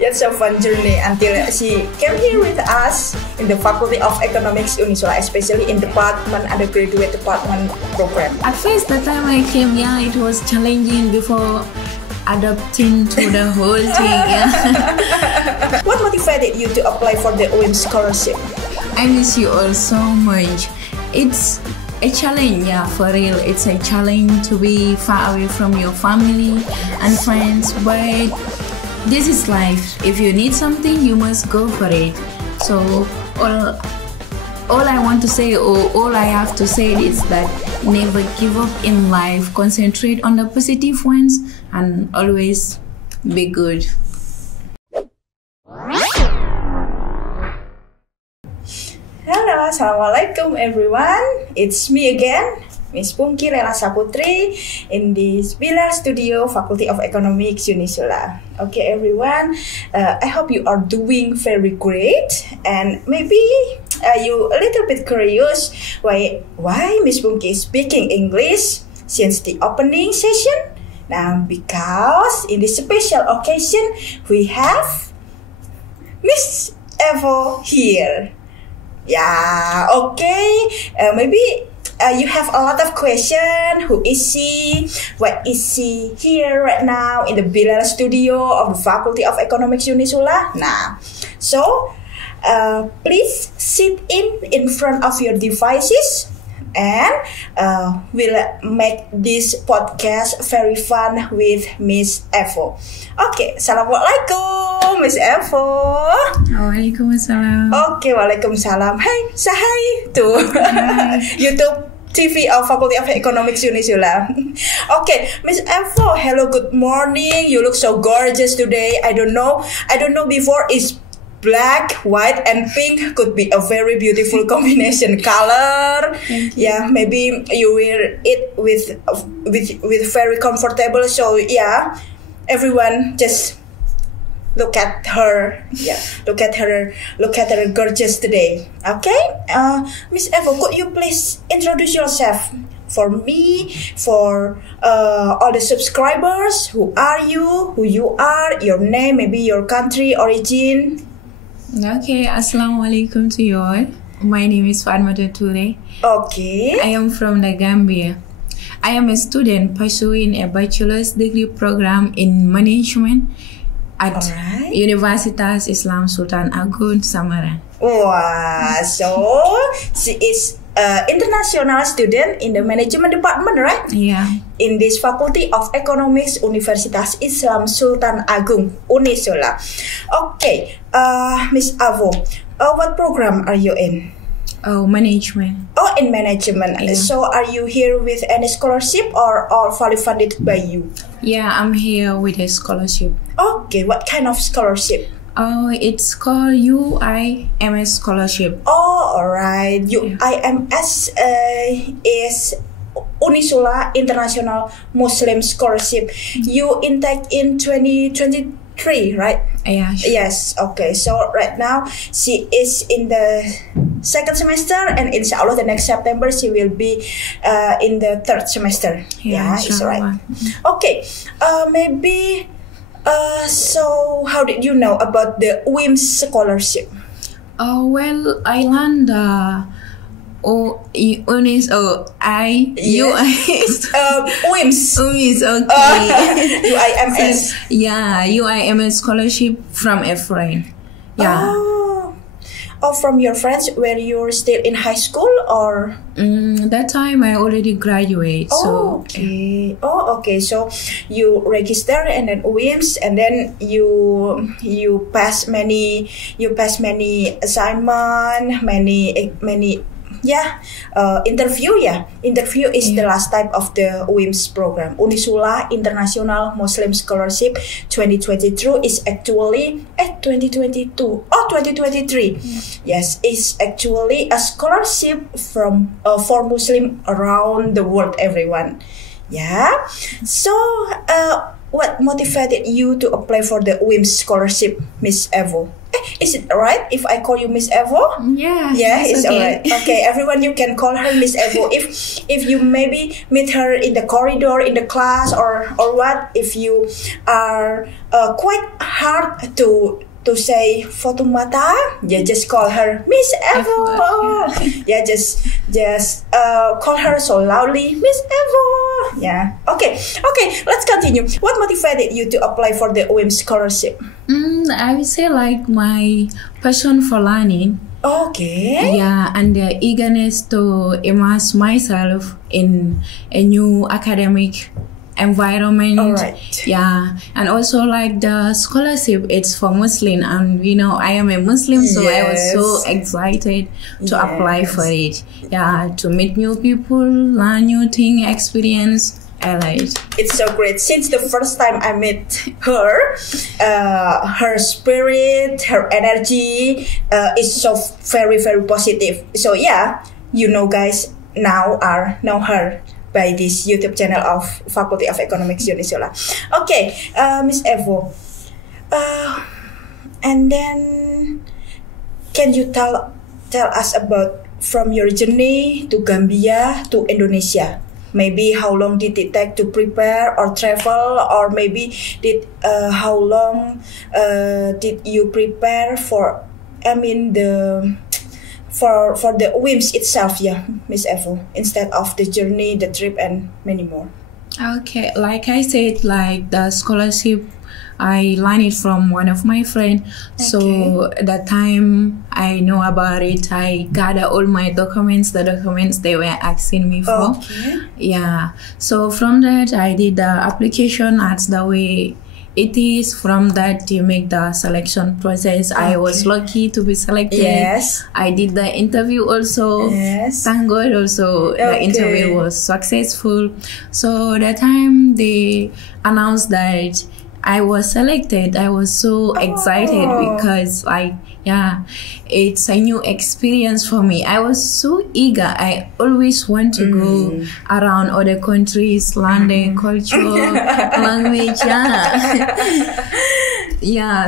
It's a fun journey until she came here with us in the Faculty of Economics Unisula, especially in department undergraduate department program. At first, the time I came, it was challenging before adapting to the whole thing. What motivated you to apply for the UIM scholarship? I miss you all so much. It's a challenge, for real. It's a challenge to be far away from your family and friends, but this is life. If you need something, you must go for it. So all I want to say, or all I have to say, is that never give up in life. Concentrate on the positive ones and always be good. Hello, assalamualaikum everyone. It's me again, Miss Pungki Lela Saputri, in this Bilar Studio, Faculty of Economics Unisula. Okay, everyone. I hope you are doing very great, and maybe you a little bit curious why Miss Pungki is speaking English since the opening session. Now, because in this special occasion we have Miss Evo here. Yeah, okay. Maybe you have a lot of questions. Who is she? Why is she here right now in the Bilar Studio of the Faculty of Economics Unisula? Nah, so please sit in front of your devices, and we'll make this podcast very fun with Miss Evo. Okay, assalamualaikum, Miss Evo. Waalaikumsalam. Okay, waalaikumsalam. Hey, say hi to YouTube TV of Faculty of Economics Unisula. Okay, Miss Evo, hello, good morning. You look so gorgeous today. I don't know before is black, white, and pink could be a very beautiful combination color. Yeah, maybe you wear it with very comfortable. So yeah, everyone just look at her. Yeah, look at her gorgeous today. Okay, Miss Evo, could you please introduce yourself for me, for all the subscribers? Who are you? Who you are? Your name, maybe your country origin. Okay, assalamualaikum to you all. My name is Fatmata Toure. Okay. I am from the Gambia. I am a student pursuing a bachelor's degree program in management at Universitas Islam Sultan Agung, Samaran. Wow, so she is international student in the management department, right? Yeah. In this Faculty of Economics, Universitas Islam Sultan Agung, Unisula. Okay, Miss Evo, what program are you in? Oh, management. Oh, in management. Yeah. So are you here with any scholarship or all fully funded by you? Yeah, I'm here with a scholarship. Okay, what kind of scholarship? Oh, it's called UIMS scholarship. Oh, alright. UIMS is Unisula International Muslim Scholarship. You intake in 2023, right? Yeah. Sure. Yes. Okay. So right now she is in the second semester, and inshallah the next September she will be in the third semester. Yeah, it's right. Okay. Maybe. So how did you know about the UIM scholarship? Well, I learned UIMS. Okay. UIMS. Yeah, UIMS scholarship from a friend. Yeah. Oh, from your friends when you're still in high school, or? That time I already graduated. Oh, okay. Oh, okay. So you register and then UIMS, and then you pass many assignment, many. Yeah, interview. Yeah, interview is the last type of the UIMS program. Unisula International Muslim Scholarship 2022 is actually 2022. Oh, 2023. Yes, it's actually a scholarship from for Muslim around the world. Everyone. Yeah. So, what motivated you to apply for the UIMS scholarship, Miss Evo? Is it alright if I call you Miss Evo? Yeah. Yeah, it's it's okay. alright. Okay, everyone, you can call her Miss Evo. If you maybe meet her in the corridor, in the class, or what, if you are quite hard to say Fotumata, yeah, just call her Miss Evo. Yeah, just call her so loudly, Miss Evo. Yeah. Okay. Let's continue. What motivated you to apply for the OIM scholarship? I would say like my passion for learning. Okay. Yeah, and the eagerness to immerse myself in a new academic environment. Alright. Yeah, and also like the scholarship, it's for Muslim, and you know I am a Muslim, so I was so excited to apply for it. Yeah, to meet new people, learn new thing, experience. I like it. It's so great. Since the first time I met her, her spirit, her energy is so very, very positive. So yeah, you know, guys know her by this YouTube channel of Faculty of Economics Unisula. Okay, Miss Evo, and then can you tell us about from your journey to Gambia to Indonesia? Maybe how long did it take to prepare or travel, or maybe how long did you prepare for? I mean for the WIMS itself, yeah, Miss Evo, instead of the journey, the trip, and many more. Okay, like I said, like the scholarship, I learned it from one of my friends. So the time I know about it, I gather all my documents, the documents they were asking me for. Yeah. So from that, I did the application as the way it is. From that, you make the selection process. I was lucky to be selected. Yes. I did the interview also. Yes. Thank God also the interview was successful. So the time they announced that I was selected, I was so excited because it's a new experience for me. I was so eager. I always want to go around other countries, learn their culture, language.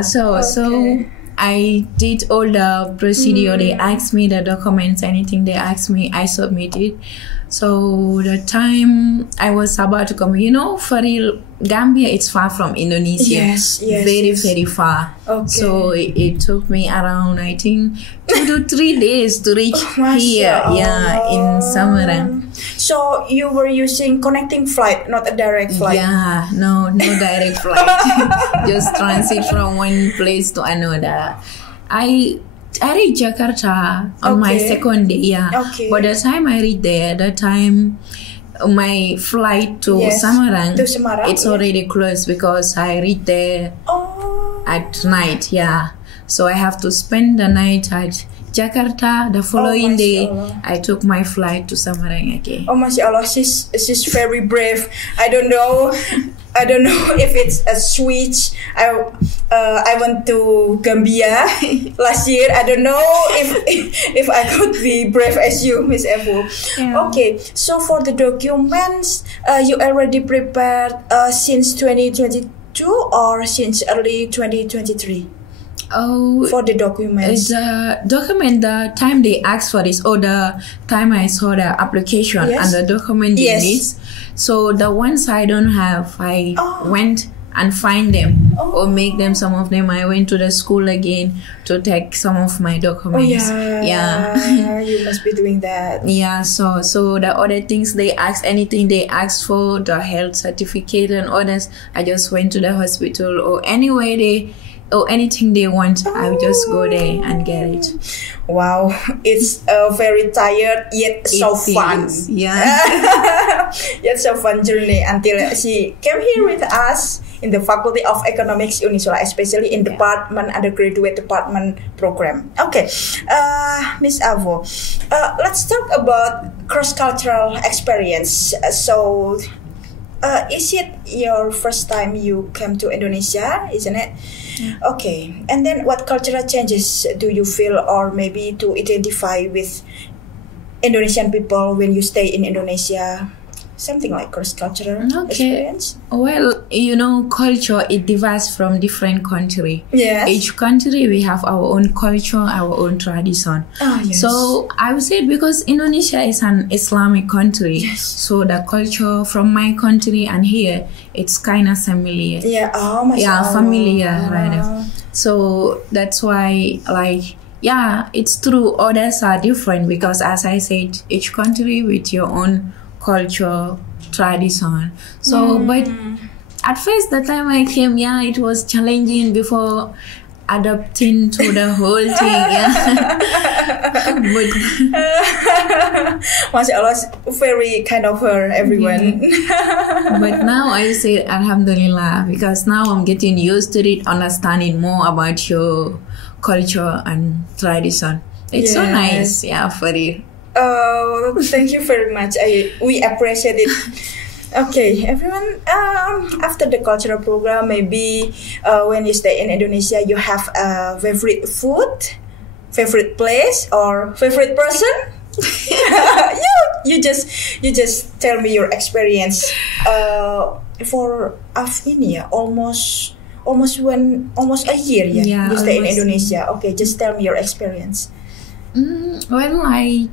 So I did all the procedure. They asked me the documents, anything they asked me, I submitted. So the time I was about to come, you know, for real, Gambia, it's far from Indonesia. Yes. Very far. Okay. So it took me around, I think, 2 to 3 days to reach here. Yeah, in Samarang. So you were using connecting flight, not a direct flight? Yeah, no direct flight. Just transit from one place to another. I reached Jakarta on my second day, But the time I reached there, the time my flight to Samarang, it's already closed because I reached there at night, So I have to spend the night at Jakarta. The following day, I took my flight to Samarang again. Oh, Masya Allah, she's very brave. I don't know if it's a switch. I went to Gambia last year. I don't know if I could be brave as you, Miss Evo. Yeah. Okay, so for the documents, you already prepared since 2022 or since early 2023? For the documents. The document, the time they asked for this, or the time I saw the application and the document they need. So the ones I don't have, I went and find them or make them. Some of them I went to the school again to take some of my documents. You must be doing that. So the other things they asked, anything they asked for, the health certificate and others, I just went to the hospital or anywhere or anything they want, I will just go there and get it. Wow, it's a very tired yet so fun. Yet so fun journey until she came here with us in the Faculty of Economics Unisula, especially in department, undergraduate department program. Okay, Miss Evo, let's talk about cross-cultural experience. So, is it your first time you came to Indonesia, isn't it? Okay, and then what cultural changes do you feel, or maybe to identify with Indonesian people when you stay in Indonesia? something like cross-cultural Okay. experience? Well, you know, culture, it differs from different country. Yes. Each country, we have our own culture, our own tradition. Ah, yes. So I would say because Indonesia is an Islamic country, Yes. so the culture from my country and here, it's kind of familiar. Yeah, oh, Yeah, mashallah. familiar, rather. So that's why, like, yeah, it's true. Others are different because, as I said, each country with your own culture, tradition. So, but at first, the time I came, yeah, it was challenging before adapting to the whole thing. Yeah. But Mashallah, very kind of her, everyone. but now I say Alhamdulillah because now I'm getting used to it, understanding more about your culture and tradition. It's so Yes. nice, yeah, for you. Oh, thank you very much. We appreciate it. Okay, everyone. After the cultural program, maybe when you stay in Indonesia, you have a favorite food, favorite place, or favorite person. you just tell me your experience. For ini ya, almost a year ya. Yeah, You stay in almost. Indonesia. Okay, just tell me your experience. Well, I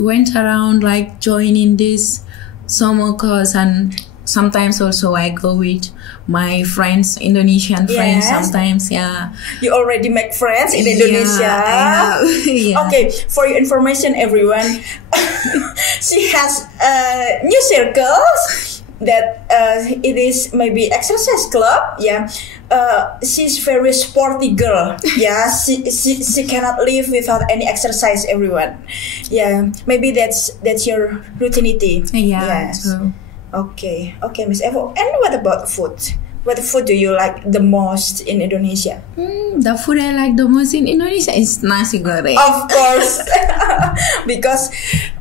went around like joining this summer course and sometimes also I go with my friends, Indonesian friends Yes. sometimes, yeah. You already make friends in Indonesia. Yeah, I have. Yeah. Okay, for your information, everyone, she has new circles that it is maybe exercise club. Yeah, she's very sporty girl. Yeah, she cannot live without any exercise. Everyone, yeah, maybe that's your routinity. Yeah, Yes. true. Okay, Miss Evo. And what about food? What food do you like the most in Indonesia? The food I like the most in Indonesia is nasi goreng. Of course, because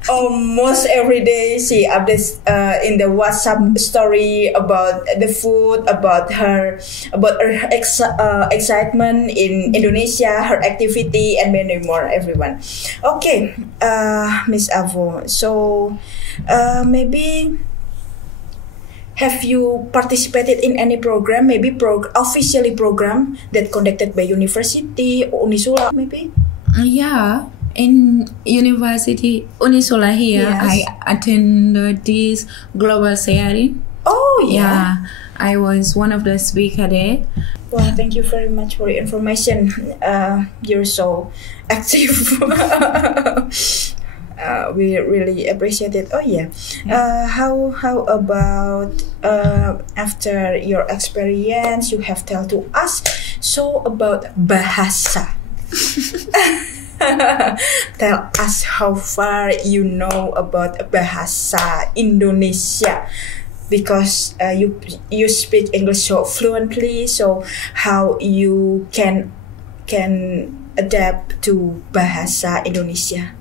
almost every day she updates in the WhatsApp story about the food, about her excitement in Indonesia, her activity, and many more. Everyone, okay, Miss Avo. So maybe. Have you participated in any program, maybe officially program that conducted by university, Unisula maybe? Yeah, in university Unisula here, Yes. I attended this global sharing. Oh Yeah, I was one of the speaker there. Well, thank you very much for your information. You're so active. We really appreciate it. Oh yeah. How about after your experience, you have tell to us so about bahasa. Tell us how far you know about bahasa Indonesia. Because you speak English so fluently, so how you can adapt to bahasa Indonesia?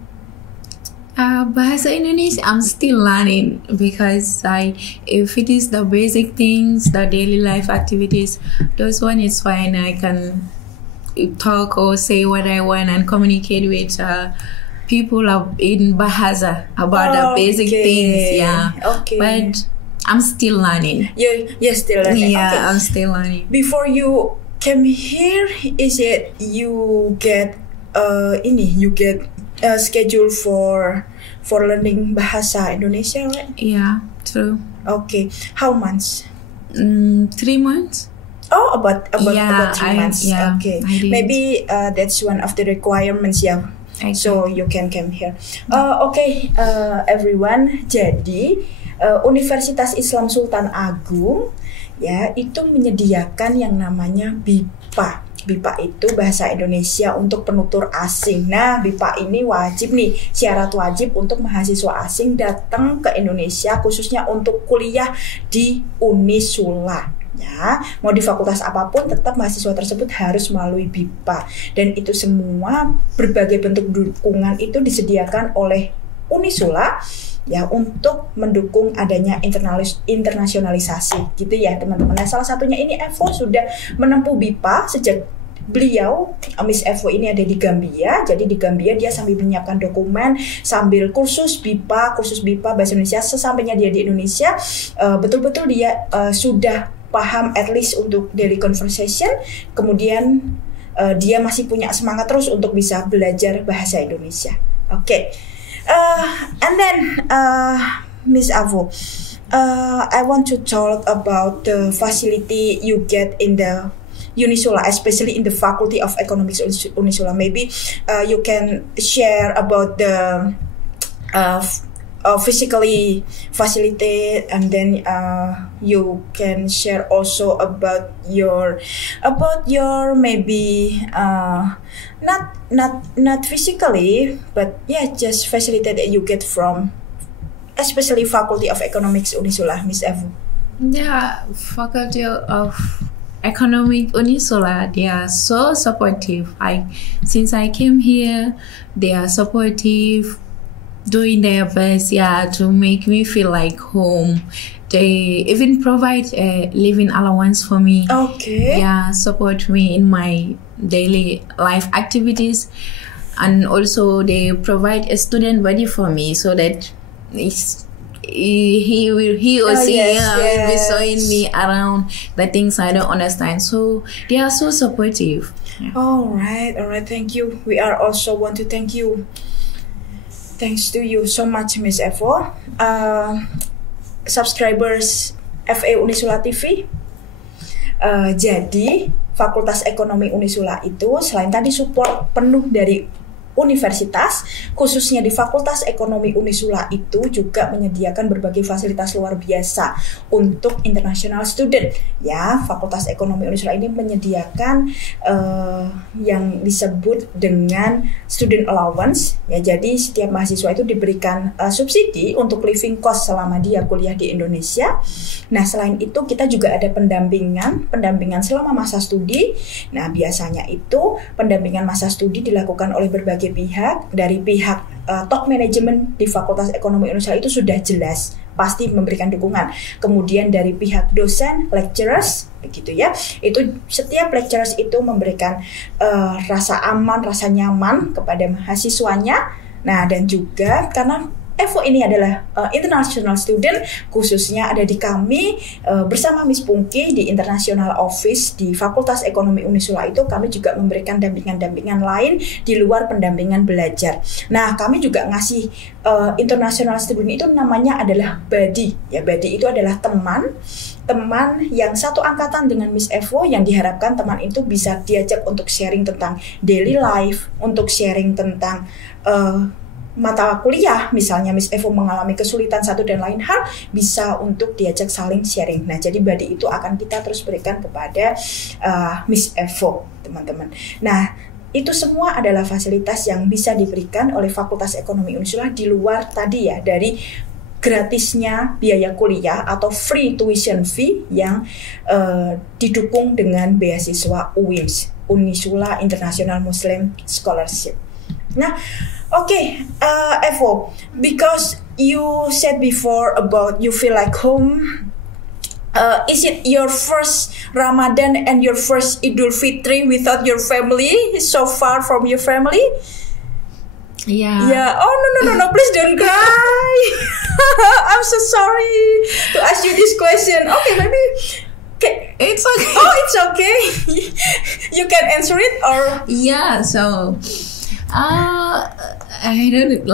Bahasa Indonesia, I'm still learning because if it is the basic things, the daily life activities, those one is fine. I can talk or say what I want and communicate with people in Bahasa about the basic things. Yeah. Okay. But I'm still learning. You're still learning. Yeah, Okay. I'm still learning. Before you came here, is it you get schedule for learning bahasa Indonesia, right? Yeah, true. Okay. How months? 3 months. Oh, about Yeah, 3 months. yeah, Okay. I did. Maybe that's one of the requirements, yeah. Okay. So you can come here. Okay, everyone. Jadi Universitas Islam Sultan Agung ya itu menyediakan yang namanya BIPA. BIPA itu bahasa Indonesia untuk penutur asing. Nah, BIPA ini wajib nih, syarat wajib untuk mahasiswa asing datang ke Indonesia khususnya untuk kuliah di Unisula. Ya, mau di fakultas apapun tetap mahasiswa tersebut harus melalui BIPA. Dan itu semua berbagai bentuk dukungan itu disediakan oleh Unisula ya untuk mendukung adanya internasionalisasi gitu ya teman-teman. Nah, salah satunya ini Evo sudah menempuh BIPA sejak beliau Miss Evo ini ada di Gambia. Jadi di Gambia dia sambil menyiapkan dokumen, sambil kursus BIPA bahasa Indonesia. Sesampainya dia di Indonesia, betul-betul dia sudah paham at least untuk daily conversation. Kemudian dia masih punya semangat terus untuk bisa belajar bahasa Indonesia. Oke. And then Miss Evo, I want to talk about the facility you get in the Unisula, especially in the Faculty of Economics Unisula. Maybe you can share about the physically facilitate, and then you can share also about your maybe not physically, but yeah, just facilitate that you get from especially Faculty of Economics Unisula, Miss Evo. Yeah, Faculty of Economic Unisula, they are so supportive. Since I came here, they are supportive, doing their best, to make me feel like home. They even provide a living allowance for me. Okay. Yeah, support me in my daily life activities, and also they provide a student body for me so that he or she will be showing me around the things I don't understand. So they are so supportive. Yeah. All right. Thank you. We are also want to thank you. Thanks to you so much, Miss Evo. Subscribers FE Unisula TV. Jadi Fakultas Ekonomi Unisula itu selain tadi support penuh dari universitas, khususnya di Fakultas Ekonomi Unisula itu juga menyediakan berbagai fasilitas luar biasa untuk international student. Ya, Fakultas Ekonomi Unisula ini menyediakan yang disebut dengan student allowance. Ya, jadi setiap mahasiswa itu diberikan subsidi untuk living cost selama dia kuliah di Indonesia. Nah, selain itu kita juga ada pendampingan selama masa studi. Nah, biasanya itu pendampingan masa studi dilakukan oleh berbagai pihak. Dari pihak top manajemen di Fakultas Ekonomi Unisula itu sudah jelas pasti memberikan dukungan. Kemudian dari pihak dosen, lecturers, begitu ya. Itu setiap lecturers itu memberikan rasa aman, rasa nyaman kepada mahasiswanya. Nah, dan juga karena Evo ini adalah international student, khususnya ada di kami bersama Miss Pungki di International Office di Fakultas Ekonomi Unisula itu, kami juga memberikan dampingan-dampingan lain di luar pendampingan belajar. Nah, kami juga ngasih international student itu namanya adalah buddy. Ya, buddy itu adalah teman yang satu angkatan dengan Miss Evo, yang diharapkan teman itu bisa diajak untuk sharing tentang daily life, untuk sharing tentang mata kuliah, misalnya Miss Evo mengalami kesulitan satu dan lain hal, bisa untuk diajak saling sharing. Nah, jadi buddy itu akan kita terus berikan kepada Miss Evo, teman-teman. Nah, itu semua adalah fasilitas yang bisa diberikan oleh Fakultas Ekonomi Unisula di luar tadi ya, dari gratisnya biaya kuliah atau free tuition fee yang didukung dengan beasiswa UIMS, Unisula International Muslim Scholarship. Nah, okay, Evo, because you said before about you feel like home, is it your first Ramadan and your first Idul Fitri without your family, so far from your family? Yeah. Yeah. Oh, no, please don't cry. I'm so sorry to ask you this question. Okay, maybe it's okay. Oh, it's okay. You can answer it or yeah. So I don't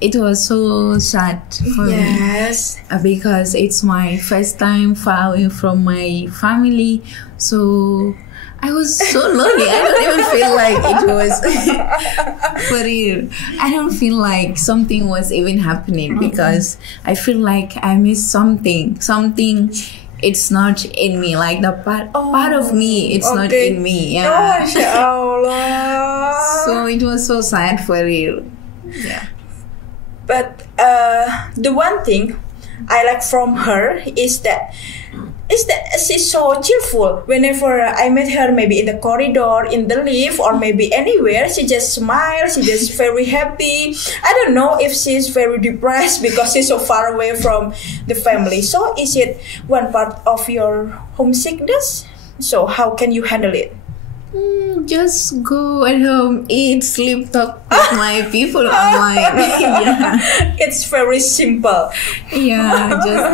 it was so sad for me because it's my first time far away from my family, so I was so lonely. I don't even feel like it was for real. I don't feel like something was even happening because I feel like I missed something it's not in me, like the part of me, it's not in me. Yeah. So it was so sad for real. Yeah. But the one thing I like from her is that she's so cheerful. Whenever I met her, maybe in the corridor, in the lift, or maybe anywhere, she just smiles, she just very happy. I don't know if she's very depressed because she's so far away from the family. So is it one part of your homesickness? So how can you handle it? Just go at home, eat, sleep, talk with my people online. Yeah, It's very simple. yeah, just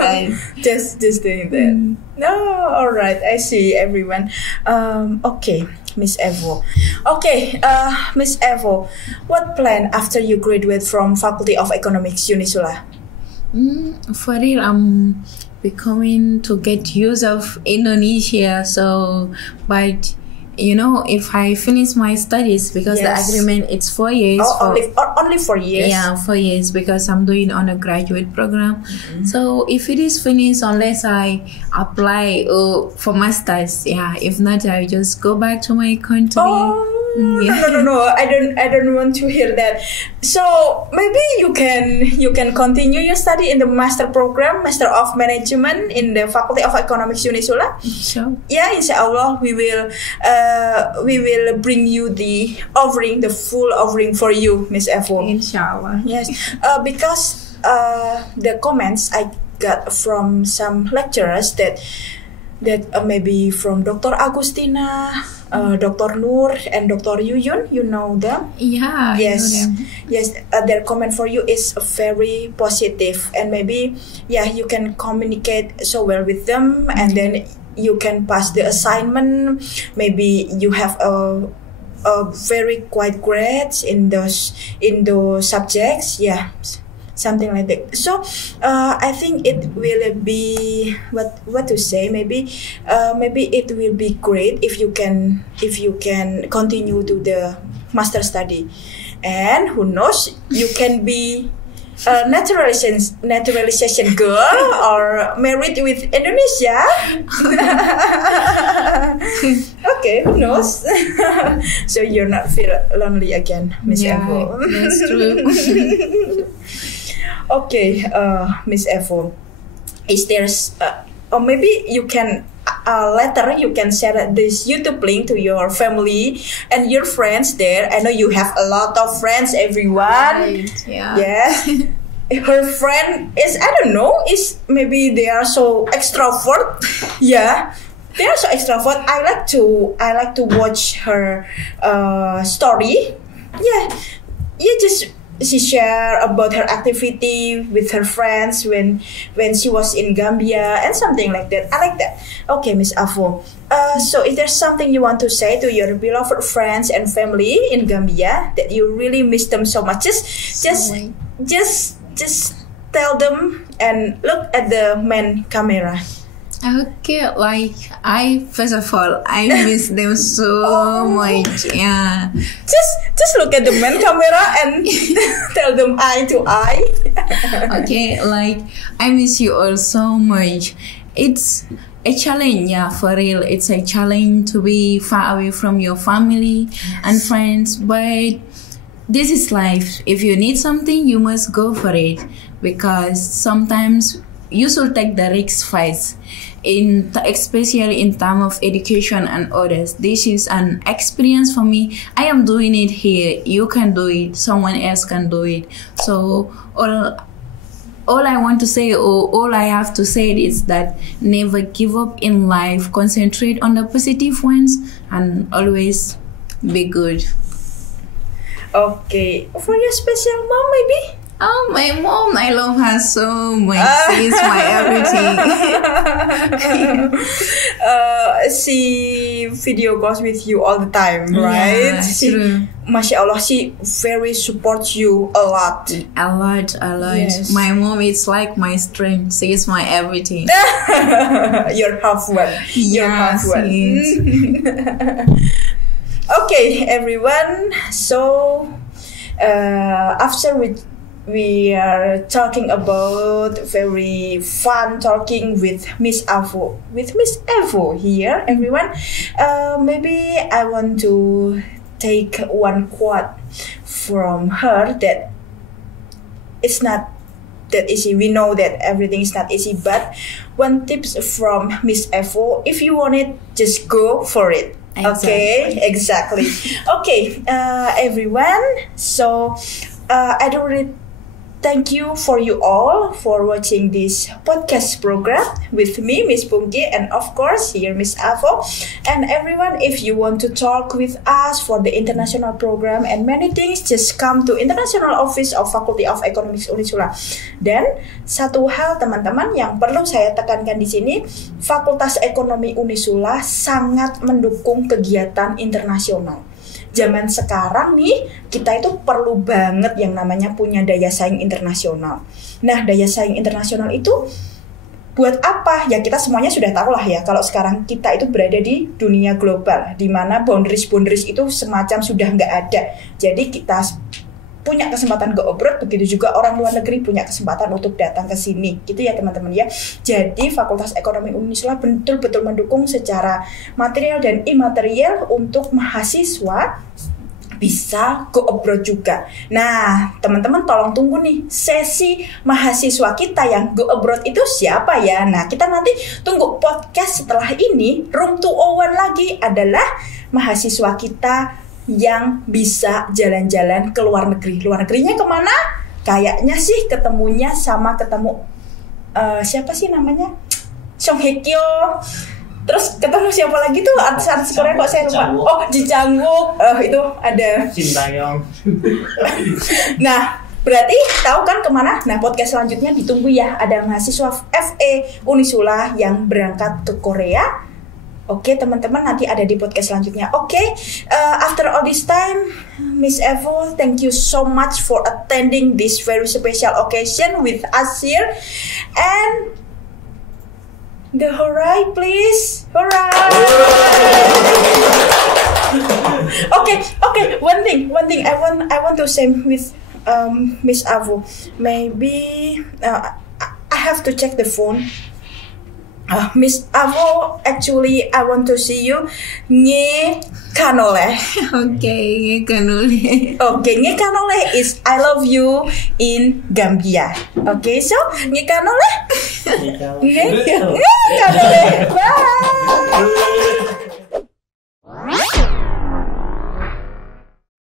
that. Just doing that. No, all right. I see everyone. Okay, Miss Evo. Okay, Miss Evo, what plan after you graduate from Faculty of Economics, Unisula? For real, I'm becoming to get use of Indonesia. So, but if I finish my studies, because Yes. the agreement it's 4 years. Oh, only 4 years. Yeah, 4 years, because I'm doing on a graduate program. So if it is finished, unless I apply for masters, yeah. If not, I just go back to my country. Oh, Yeah. no! I don't want to hear that. So maybe you can continue your study in the master program, Master of Management in the Faculty of Economics, Unisula. So Yeah, inshallah we will bring you the full offering for you, Miss Evo. inshallah. Yes, because the comments I got from some lecturers that maybe from Dr. Agustina, Dr. Nur, and Dr. Yuyun, you know them. Yeah. I know Yes, them. yes. Their comment for you is very positive, and maybe you can communicate so well with them, and then you can pass the assignment. Maybe you have a very quite grades in those subjects. Yeah, something like that. So I think it will be what to say. Maybe it will be great if you can continue to the master study, and who knows, you can be a naturalization girl or married with Indonesia. Okay, who knows? So you're not feel lonely again, Miss Yeah, Evo. that's true. Okay, Miss Evo, is there or maybe you can later you can share this YouTube link to your family and your friends there. I know you have a lot of friends, everyone. Right, yeah. Yes. Her friend is, I don't know, is maybe they are so extrovert. Yeah. They are so extrovert. I like to watch her story. Yeah. She share about her activity with her friends when she was in Gambia and something like that. I like that. Okay, Miss Avo. So is there something you want to say to your beloved friends and family in Gambia that you really miss them so much? Just tell them and look at the main camera. Okay, like first of all, I miss them so much. Yeah. Just look at the main camera and tell them eye to eye. Okay, like I miss you all so much. It's a challenge, yeah, for real. It's a challenge to be far away from your family and friends, but this is life. If you need something, you must go for it, because sometimes you should take the risk first. Especially in terms of education and others. This is an experience for me. I am doing it here. You can do it. Someone else can do it. So all I want to say, or all I have to say, is that never give up in life. Concentrate on the positive ones and always be good. Okay, for your special mom, maybe. Oh, my mom, I love her so much. She is my everything. She video calls with you all the time, right? Yeah, true. Masya Allah, she very supports you a lot. A lot. Yes. My mom is like my strength. She is my everything. You're half one. You're half one. Okay, everyone. So after we are talking about very fun talking with Miss Evo here, everyone. Maybe I want to take one quote from her that it's not that easy. We know that everything is not easy, but one tips from Miss Evo: if you want it, just go for it. Okay, exactly. Okay, everyone. So I don't really thank you for you all for watching this podcast program with me, Miss Pungki, and of course here Miss Avo. And everyone, if you want to talk with us for the international program and many things, just come to International Office of Faculty of Economics Unisula. Dan satu hal teman-teman yang perlu saya tekankan di sini, Fakultas Ekonomi Unisula sangat mendukung kegiatan internasional. Zaman sekarang nih, kita itu perlu banget yang namanya punya daya saing internasional. Nah, daya saing internasional itu buat apa? Ya kita semuanya sudah tahu lah ya, kalau sekarang kita itu berada di dunia global, di mana boundaries itu semacam sudah nggak ada. Jadi kita punya kesempatan go abroad, begitu juga orang luar negeri punya kesempatan untuk datang ke sini, gitu ya teman-teman ya. Jadi Fakultas Ekonomi Unisula betul-betul mendukung secara material dan imaterial untuk mahasiswa bisa go abroad juga. Nah, teman-teman tolong tunggu nih sesi mahasiswa kita yang go abroad itu siapa ya? Nah, kita nanti tunggu podcast setelah ini. Room 201 lagi adalah mahasiswa kita yang bisa jalan-jalan ke luar negeri. Luar negerinya kemana? Kayaknya sih ketemunya sama siapa sih namanya? Song Hye Kyo. Terus ketemu siapa lagi tuh artis-artis Korea kok saya lupa. Oh, Ji Chang-wook. Itu ada Shin Tae-yong. Nah, berarti tahu kan kemana? Nah, podcast selanjutnya ditunggu ya. Ada mahasiswa FE Unisula yang berangkat ke Korea. Oke, teman-teman, nanti ada di podcast selanjutnya. Oke, after all this time, Miss Evo, thank you so much for attending this very special occasion with us here. And the hooray, please. Hooray! Okay. One thing. I want to say with Miss Avo. Maybe I have to check the phone. Miss Avo, actually, I want to see you. Nge kanole. Okay, kanole. Okay, nge kanole is I love you in Gambia. Okay, so nge kanole. Nge kanole. Bye.